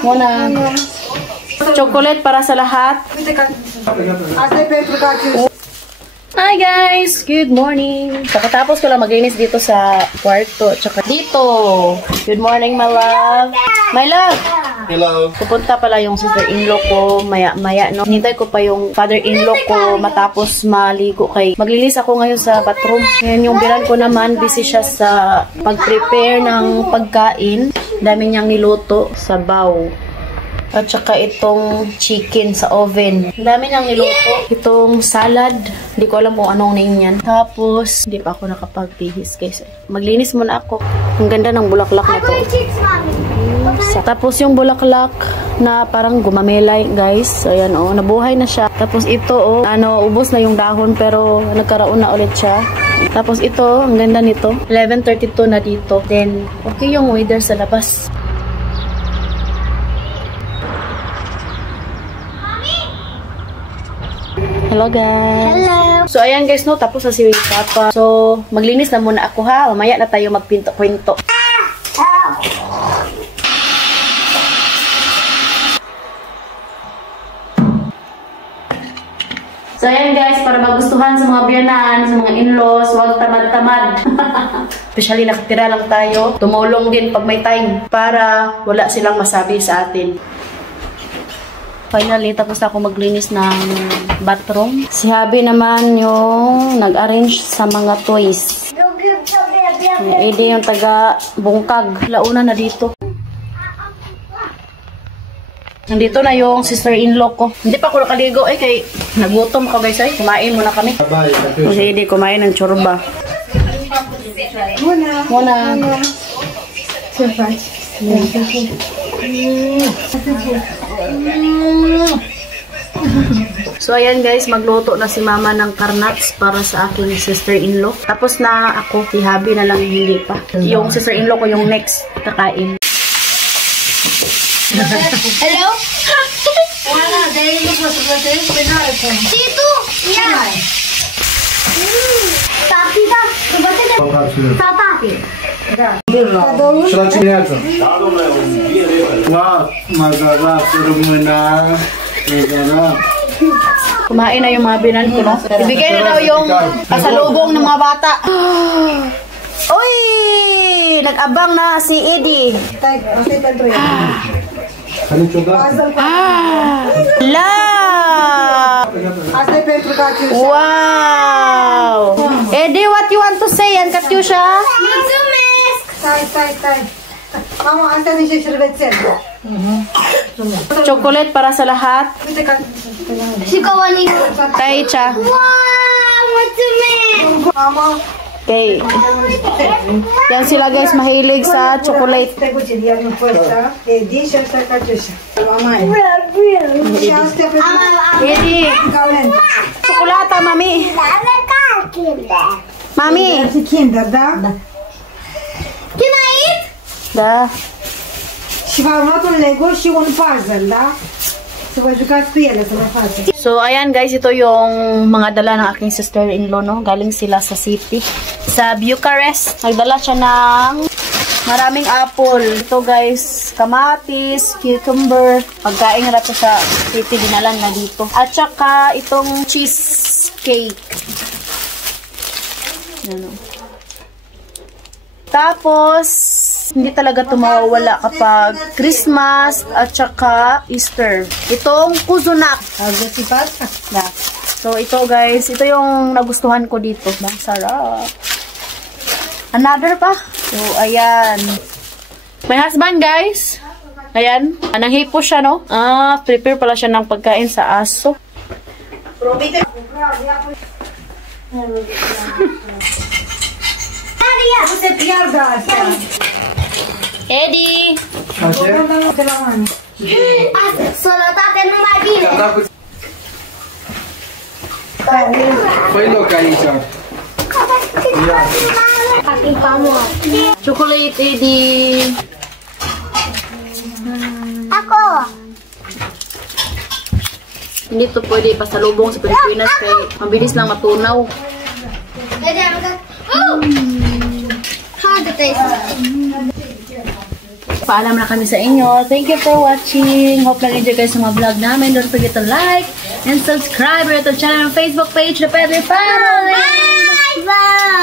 Muna. Chocolate para sa lahat. Hi guys! Good morning! Pagkatapos ko lang maglinis dito sa kwarto. Tsaka dito. Good morning, my love. My love! Hello. Pupunta pala yung sister-in-law ko maya-maya, no? Hinintay ko pa yung father-in-law ko matapos maligo kay maglinis ako ngayon sa bathroom. Ngayon yung biran ko naman, busy siya sa pag-prepare ng pagkain. Dami niyang niluto sa bowl. At saka itong chicken sa oven. Ang dami niyang niluto. Itong salad. Hindi ko alam kung anong name yan. Tapos, hindi pa ako nakapag-bihis guys. Maglinis muna ako. Ang ganda ng bulaklak na to. Tapos yung bulaklak na parang gumamelay guys. So ayan oh, nabuhay na siya. Tapos ito oh, ubos na yung dahon pero nagkaroon na ulit siya. Tapos ito, ang ganda nito. 11:32 na dito. Then, okay yung weather sa labas. Hello guys. Hello. So ayan guys no, tapos na si Papa. So maglinis na muna ako ha. Mamaya na tayo magpinto-kwento. So ayan guys, para magustuhan sa mga biyanan, sa mga in-laws, huwag tamad-tamad. Especially nakatira lang tayo. Tumulong din pag may time para wala silang masabi sa atin. Finally, tapos ako maglinis ng bathroom. Si Habi naman yung nag-arrange sa mga toys. Ede yung taga-bungkag. Launa na dito. Nandito na yung sister-in-law ko. Hindi pa ako nakaligo kay nagutom ako guys kumain muna kami. Kasi Ede kumain ng chorba. Muna. So ayan guys, magluto na si mama ng karnats para sa aking sister-in-law. Tapos na ako, si Habi na lang hindi pa. Yung sister-in-law ko yung next kakain. Hello? Tito! Yan! Tati da! Tati! Kumain na yung mga binan ko, no? Ibigay na daw yung pasalubong ng mga bata. Uy! Nag-abang na si Eddie. La! Wow! Eddie, what you want to say? Yan, Katyusha? Mama, anta niște șervețel. Chocolate para sa lahat. Si Kawani. Kay Cha. Wow! Mulțumesc! Mama. Okay. Yan sila guys, mahilig sa chocolate. Edi și asta Catiușa. Mama. Și astea pe Eddie. Chocolata, mami. Mami. Kinder, da? Can I eat? Da. Și v-am luat un Lego și un puzzle, da? Să vă jucați cu ele, să vă faceți. So, ayan guys, ito yung mga dala ng aking sister-in-law, no? Galing sila sa city. Sa Bucharest, nagdala siya ng maraming apple. Ito guys, kamatis, cucumber. Pagkain nga ito sa city, dinalan na dito. At saka itong cheesecake. Ano? Tapos, hindi talaga ito mawawala kapag Christmas at saka Easter. Itong kuzunak. Da. So, ito guys, ito yung nagustuhan ko dito. Bang sarap. Another pa. So, ayan. My husband guys. Ayan. Nanghipo siya, no? Prepare pala siya ng pagkain sa aso. Eddie! Sănătate numai bine! Fă-i loc aici. Chocolate, Eddie! Acolo! Hindi ito pwede pasalubong sa Pilipinas kaya mabilis lang matunaw. Haide-te! magpaalam na kami sa inyo. Thank you for watching. Hope nag-enjoy kayo sa mga vlog namin. Don't forget to like and subscribe to our channel and Facebook page, The Pedri Family. Bye! Bye!